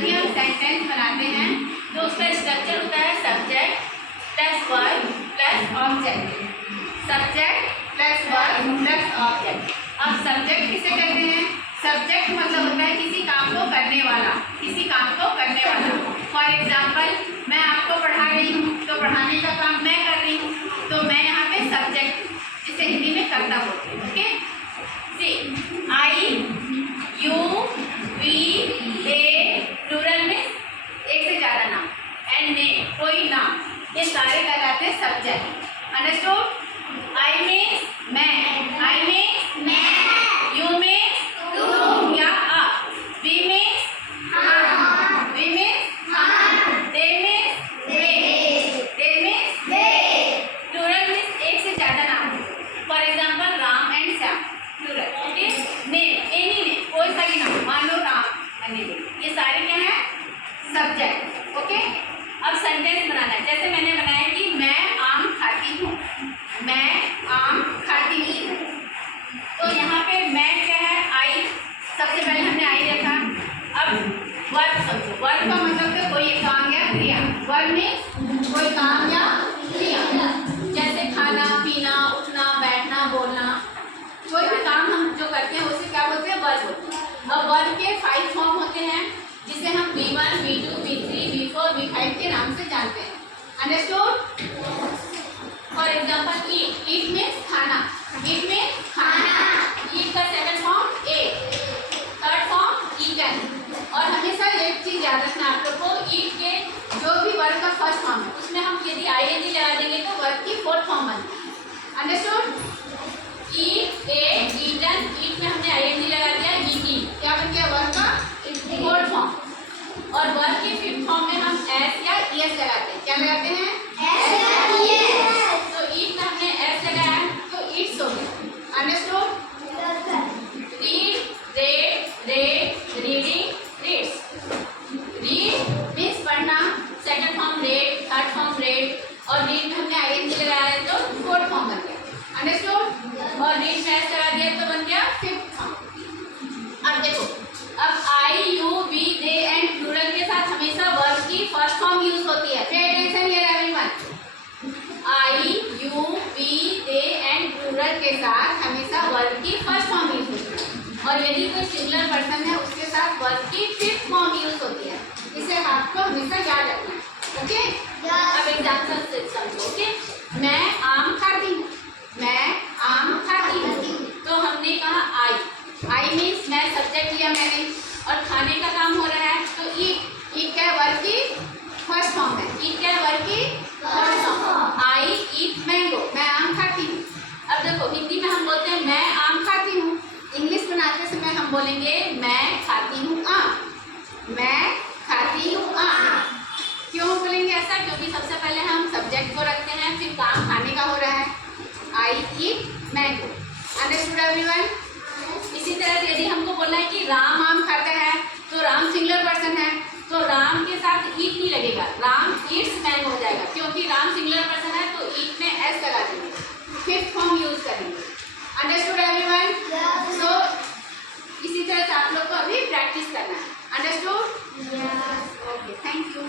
जब भी हम सेंटेंस बनाते हैं तो उसका स्ट्रक्चर होता है subject plus verb plus object, subject plus verb plus object. अब सब्जेक्ट किसे कहते हैं? सब्जेक्ट मतलब होता है किसी काम को करने वाला, किसी काम को करने वाला। फॉर एग्जाम्पल, मैं आपको पढ़ा रही हूँ तो पढ़ाने का काम मैं कर रही हूँ, तो मैं यहाँ पे सब्जेक्ट, जिसे हिंदी में कर्ता बोलते हैं। Okay, see I you we they, plural में एक से ज़्यादा नाम, एंड ने कोई नाम, ये सारे कहलाते हैं सब्जेक्ट। अंडरस्टूड? आई मीन्स मैं, आई मीन्स मैं, यू मीन्स तुम या आप, वी मीन्स हम, वी मीन्स हम, they means they means they. Plural means एक से ज़्यादा नाम। For example, Ram and Shyam, plural. Okay, name, any name, कोई सा भी नाम, मान लो राम एंड ये सारे क्या हैं? सब्जेक्ट। ओके, अब सेंटेंस बनाना है। जैसे मैंने बनाया कि मैं आम खाती हूँ, मैं आम खाती हूँ, तो यहाँ पे मैं क्या है? आई। सबसे पहले हमने आई देखा। अब वर्ब समझो। वर्ब का मतलब है कोई एक काम या क्रिया। वर्ब में कोई काम या क्रिया, जैसे खाना पीना, उठना बैठना बोलना, कोई भी काम हम जो करते हैं उसे क्या बोलते हैं? वर्ब बोलते हैं। अब वर्ब के 5 फॉर्म होते हैं जिसे हम V1, V2, V3, V4, V5 के नाम से जानते हैं। Understood? For example, eat, eat means खाना, ईट मीन्स खाना। ईट का second form ate, third form eaten. और हमेशा एक चीज याद रखना आप लोग को, ईट के जो भी वर्ब का फर्स्ट फॉर्म है उसमें हम यदि आईएनजी लगा देंगे तो वर्ब की फोर्थ फॉर्म बनती है। अंडरस्टूड? ईट, एट, ईटन, ईट में हमने आईएनजी लगा दिया, ईटिंग, क्या बन गया? वर्ब का फोर्थ फॉर्म। और वर्ब के फिफ्थ फॉर्म में हम एस या ईएस लगाते हैं। क्या लगाते हैं? एस या ईएस। तो ईट में हमने एस लगाया तो ईट्स हो गया। Understood? Read, read, read, reading, reads. Read means पढ़ना, second form read, third form read, और रीड में हमने आईएनजी लगाया है तो फोर्थ फॉर्म बन गया। अंडरस्टूड? और रीड में एस लगा दिया तो बन गया फिफ्थ फॉर्म। अब देखो, अब I you we they and plural के साथ हमेशा वर्ब की फर्स्ट फॉर्म यूज होती है। Pay attention here everyone. I you we they and plural के साथ हमेशा वर्ब की फर्स्ट फॉर्म यूज होती है, और यदि कोई सिंगुलर पर्सन है उसके साथ वर्ब की फिफ्थ फॉर्म यूज होती है। इसे आपको हमेशा याद रखना है। ओके, अब एग्जांपल से समझो। ओके, मैं आम खाती हूँ, मैं आम खाती हूँ, तो हमने कहा आई, आई मीन्स मैं, सब्जेक्ट लिया मैंने, और खाने का काम हो रहा है तो ईट, ईट क्या है? वर्ब की फर्स्ट फॉर्म है। ईट क्या है? वर्ब की फर्स्ट फॉर्म। आई ईट मैंगो, मैं आम खाती हूँ। अब देखो, हिंदी में हम बोलते हैं मैं आम खाती हूँ, इंग्लिश बनाते समय हम बोलेंगे मैं खाती हूँ आम, मैं खाती हूँ आम। क्यों बोलेंगे ऐसा? क्योंकि सबसे पहले हम सब्जेक्ट को रखते हैं, फिर काम खाने का हो रहा है, आई ईट मैंगो। Understood everyone? इसी तरह से यदि हमको बोलना है कि राम आम खाता है, तो राम सिंगुलर पर्सन है, तो राम के साथ ईट नहीं लगेगा, राम ईट्स मैंगो हो जाएगा। क्योंकि राम सिंगुलर पर्सन है तो ईट में एस लगा देंगे, फिफ्थ फॉर्म यूज करेंगे। Understood everyone? सो इसी तरह से आप लोग को अभी प्रैक्टिस करना है। अंडरस्टूड? Okay, thank you.